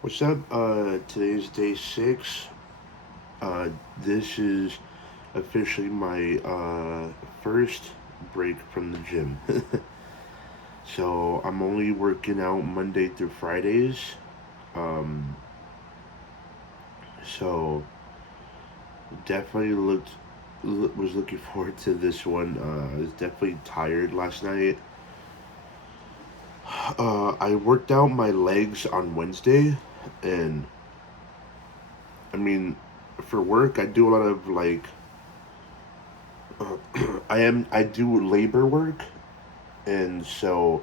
What's up? Today's day 6. This is officially my first break from the gym. So I'm only working out Monday through Fridays. Um, so definitely was looking forward to this one. I was definitely tired last night. I worked out my legs on Wednesday, and I mean, for work I do a lot of I do labor work, and so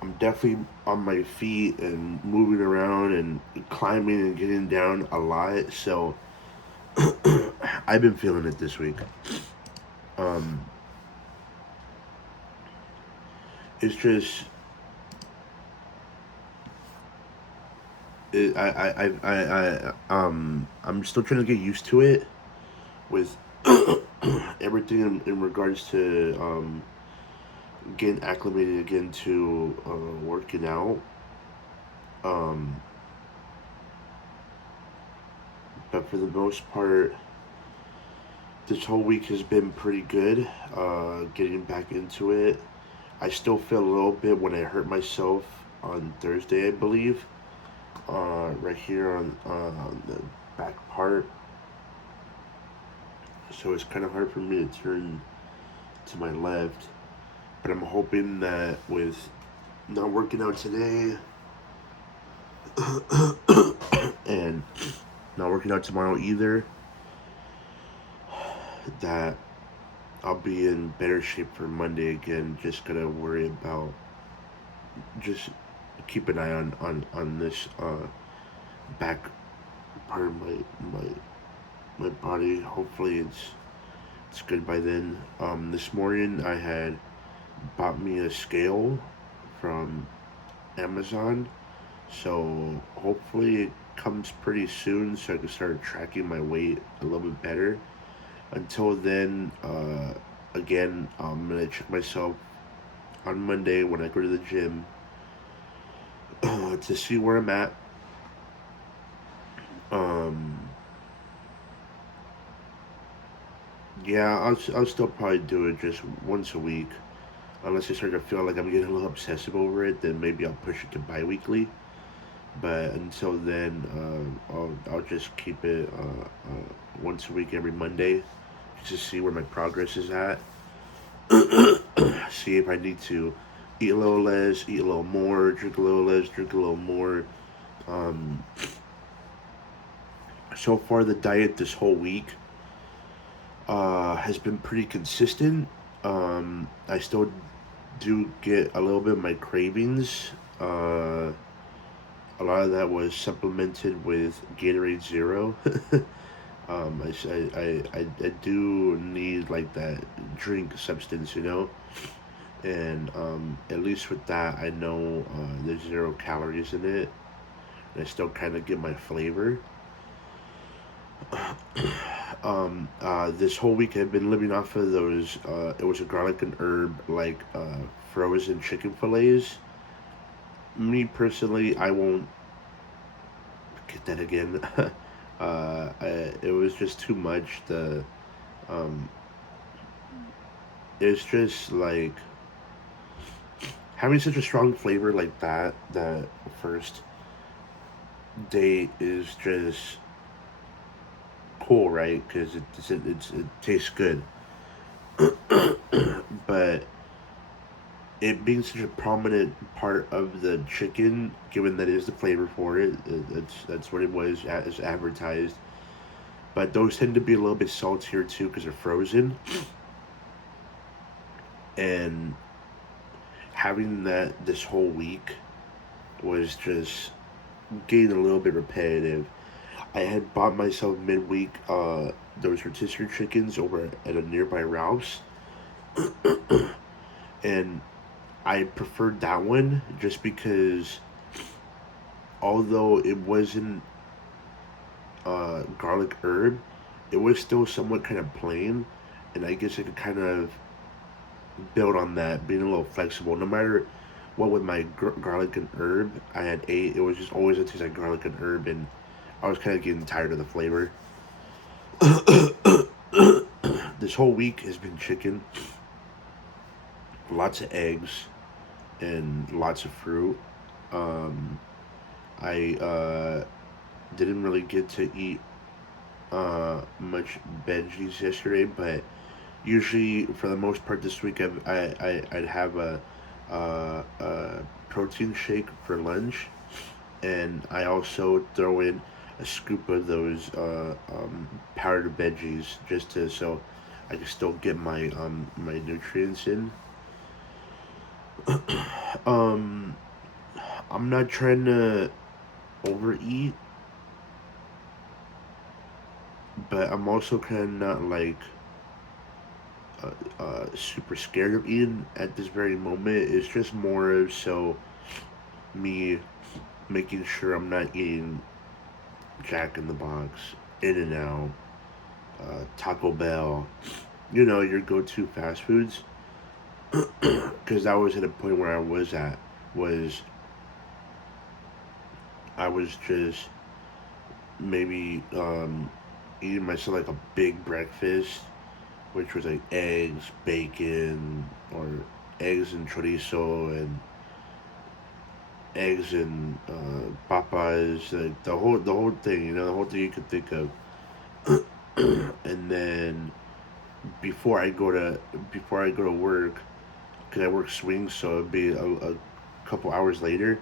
I'm definitely on my feet and moving around and climbing and getting down a lot. So I've been feeling it this week. Um, it's just I'm still trying to get used to it with everything in regards to getting acclimated again to working out. Um, but for the most part, this whole week has been pretty good. Getting back into it. I still feel a little bit when I hurt myself on Thursday, I believe. Right here on the back part. So it's kind of hard for me to turn to my left. But I'm hoping that with not working out today and not working out tomorrow either, that I'll be in better shape for Monday again. Just gotta worry about just keep an eye on this back part of my my body. Hopefully it's good by then. This morning I had bought me a scale from Amazon, so hopefully it comes pretty soon so I can start tracking my weight a little bit better. Until then, again, I'm gonna check myself on Monday when I go to the gym to see where I'm at. Um, yeah, I'll still probably do it just once a week. Unless I start to feel like I'm getting a little obsessive over it, then maybe I'll push it to bi-weekly. But until then, I'll just keep it once a week every Monday, just to see where my progress is at. See if I need to eat a little less, eat a little more, drink a little less, drink a little more. Um, so far, the diet this whole week has been pretty consistent. I still do get a little bit of my cravings. A lot of that was supplemented with Gatorade Zero. I do need like that drink substance, and at least with that, I know there's 0 calories in it, and I still kind of get my flavor. This whole week I've been living off of those. It was a garlic and herb like frozen chicken fillets. Me personally, I won't get that again. It was just too much. Um, it's just like having such a strong flavor like that. That first date is just cool, right? Because it tastes good, but it being such a prominent part of the chicken, given that is the flavor for it, that's what it was as advertised. But those tend to be a little bit saltier too because they're frozen, and having that this whole week was just getting a little bit repetitive. I had bought myself midweek those rotisserie chickens over at a nearby Ralph's, and I preferred that one just because although it wasn't garlic herb, it was still somewhat kind of plain, and I guess I could kind of build on that, being a little flexible. No matter What with my garlic and herb, I had eight. It was just always it tastes like garlic and herb, and I was kind of getting tired of the flavor. This whole week has been chicken, lots of eggs, and lots of fruit. Um, I didn't really get to eat much veggies yesterday, but usually for the most part this week I'd have a protein shake for lunch, and I also throw in a scoop of those powdered veggies just to so I can still get my nutrients in. um, I'm not trying to overeat, but I'm also kind of not like super scared of eating at this very moment. It's just more of so me making sure I'm not eating Jack in the Box, In and Out, Taco Bell, your go-to fast foods. Because I was at a point where was I was just maybe eating myself like a big breakfast, which was like eggs, bacon, or eggs and chorizo and eggs and Popeyes, like the whole thing, the whole thing you could think of. And then before I go to before I go to work, because I work swings, so it'd be a couple hours later.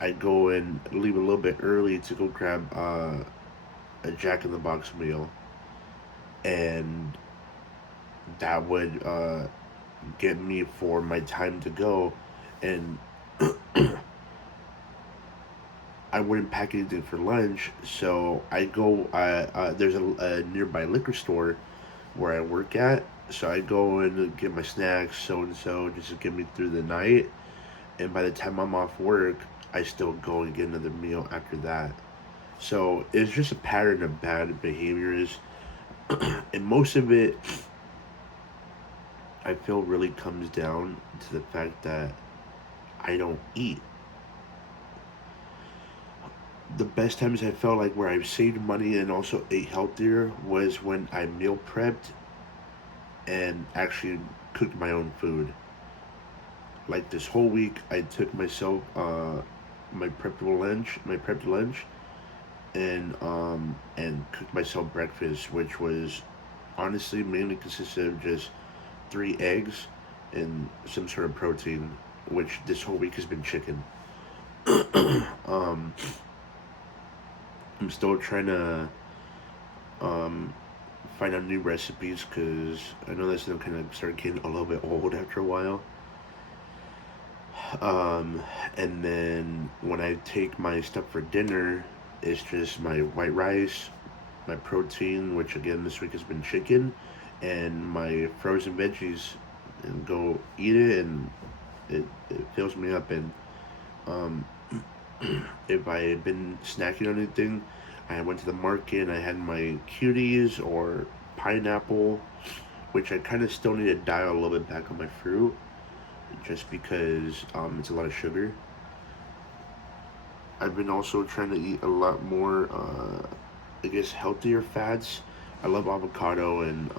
I go and leave a little bit early to go grab a Jack in the Box meal, and that would get me for my time to go, and I wouldn't pack anything for lunch, so I go. There's a nearby liquor store where I work at, so I go and get my snacks, so and so, just to get me through the night. And by the time I'm off work, I still go and get another meal after that. So it's just a pattern of bad behaviors, and most of it, I feel, really comes down to the fact that I don't eat. The best times I felt like where I've saved money and also ate healthier was when I meal prepped and actually cooked my own food. Like this whole week, I took myself my prepped lunch, and cooked myself breakfast, which was honestly mainly consisted of just three eggs and some sort of protein, which this whole week has been chicken. um, I'm still trying to um, find out new recipes because I know that's gonna kind of start getting a little bit old after a while. Um, and then when I take my stuff for dinner, it's just my white rice, my protein, which again this week has been chicken, and my frozen veggies, and go eat it, and it fills me up. And um, if I had been snacking on anything, I went to the market and I had my cuties or pineapple, which I kind of still need to dial a little bit back on my fruit, just because it's a lot of sugar. I've been also trying to eat a lot more, I guess, healthier fats. I love avocado, and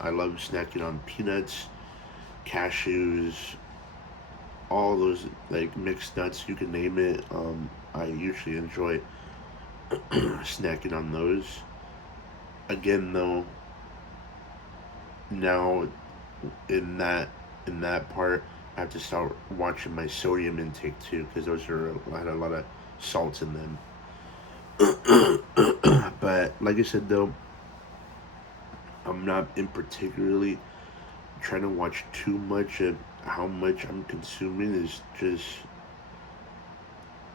I love snacking on peanuts, cashews, all those like mixed nuts, you can name it. I usually enjoy snacking on those. Again, though, now in that in that part, I have to start watching my sodium intake too, because those are had a lot of salt in them. But like I said, though, I'm not in particularly trying to watch too much of how much I'm consuming. Is just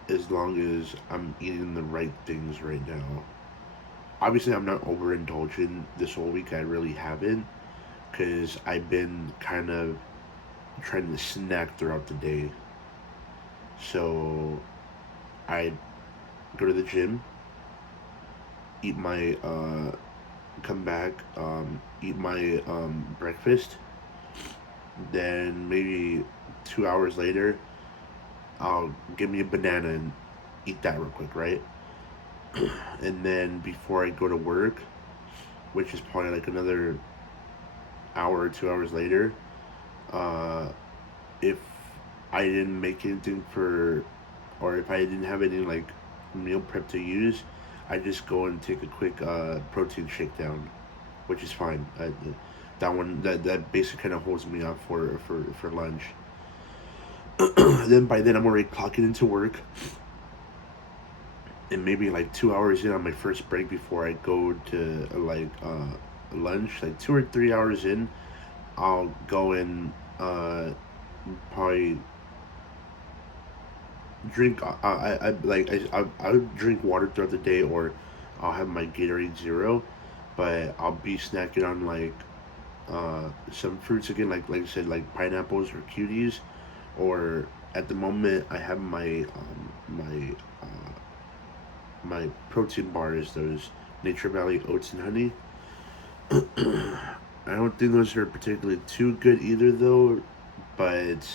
as long as I'm eating the right things right now. Obviously, I'm not overindulging this whole week. I really haven't, because I've been kind of trying to snack throughout the day. So I go to the gym, eat my come back, eat my breakfast. Then maybe 2 hours later, I'll give me a banana and eat that real quick, right? And then before I go to work, which is probably like another hour or 2 hours later, uh, if I didn't make anything for, or if I didn't have any like meal prep to use, I just go and take a quick protein shakedown, which is fine. That one that basically kind of holds me up for lunch. Then by then I'm already clocking into work, and maybe like 2 hours in on my first break before I go to lunch, like 2 or 3 hours in, I'll go and probably drink. I would drink water throughout the day, or I'll have my Gatorade Zero, but I'll be snacking on like some fruits again, like I said, like pineapples or cuties, or at the moment I have my protein bars, those Nature Valley oats and honey. I don't think those are particularly too good either, though. But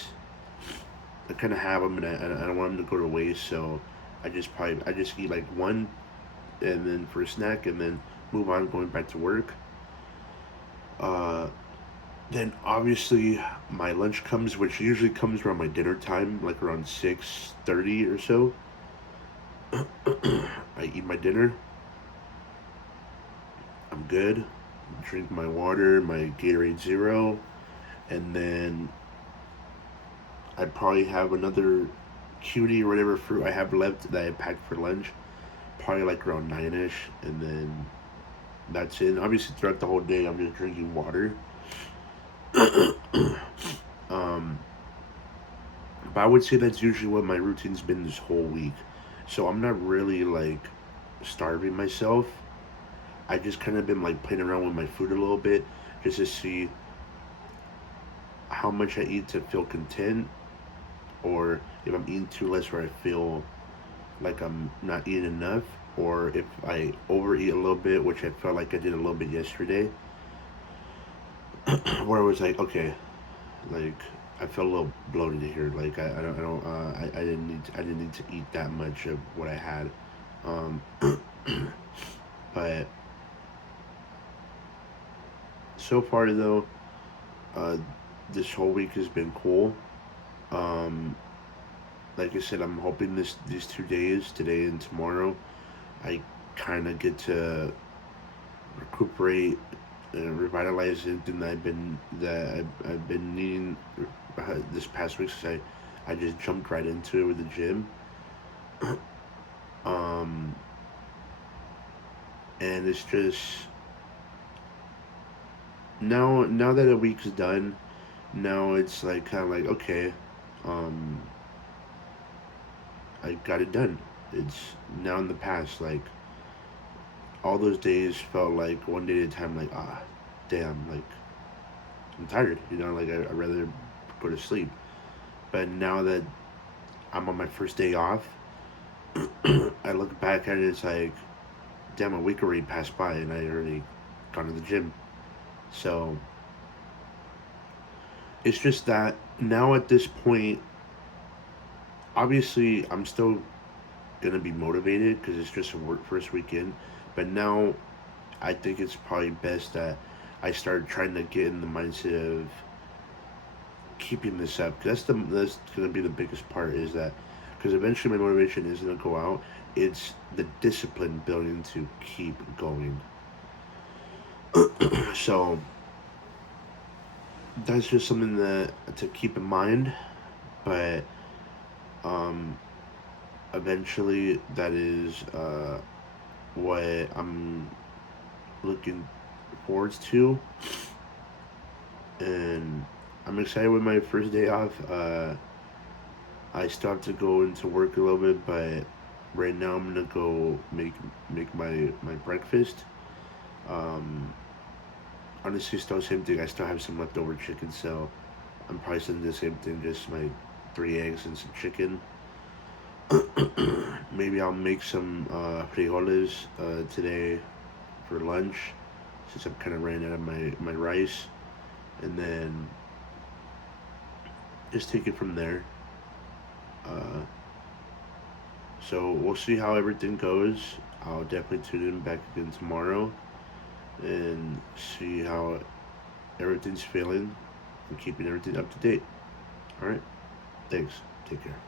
I kind of have them, and I don't want them to go to waste. So I just eat like one, and then for a snack, and then move on, going back to work. Uh, then obviously my lunch comes, which usually comes around my dinner time, like around 6:30 or so. I eat my dinner. I'm good. Drink my water, my Gatorade Zero, and then I probably have another cutie or whatever fruit I have left that I packed for lunch. Probably like around 9ish, and then that's it. Obviously, throughout the whole day, I'm just drinking water. um, but I would say that's usually what my routine's been this whole week. So I'm not really like starving myself. I just kind of been like playing around with my food a little bit just to see how much I eat to feel content, or if I'm eating too less where I feel like I'm not eating enough, or if I overeat a little bit, which I felt like I did a little bit yesterday, where I was like, okay, like I felt a little bloated here. Like I didn't need to eat that much of what I had. Um, but so far though, uh, this whole week has been cool. Um, like I said, I'm hoping these 2 days, today and tomorrow, I kind of get to recuperate, revitalize anything I've been needing this past week. Since I just jumped right into it with the gym. um, and it's just now that a week's done, now it's like kind of like okay, um, I got it done. It's now in the past. Like all those days felt like one day at a time. Like damn, like I'm tired. Like I'd rather go to sleep. But now that I'm on my first day off, I look back at it. It's like damn, a week already passed by, and I already gone to the gym. So it's just that now at this point, obviously I'm still gonna be motivated because it's just a work first weekend. But now I think it's probably best that I start trying to get in the mindset of keeping this up. Cause that's gonna be the biggest part is that because eventually my motivation is gonna go out. It's the discipline building to keep going. So that's just something that to keep in mind. But um, eventually, that is what I'm looking forward to, and I'm excited with my first day off. I still have to go into work a little bit, but right now I'm gonna go make my breakfast. Um, Honestly, still the same thing. I still have some leftover chicken, so I'm probably still doing the same thing. Just my 3 eggs and some chicken. Maybe I'll make some frijoles today for lunch, since I'm kind of ran out of my rice, and then just take it from there. Uh, so we'll see how everything goes. I'll definitely tune in back again tomorrow and see how everything's feeling and keeping everything up to date. All right. Thanks. Take care.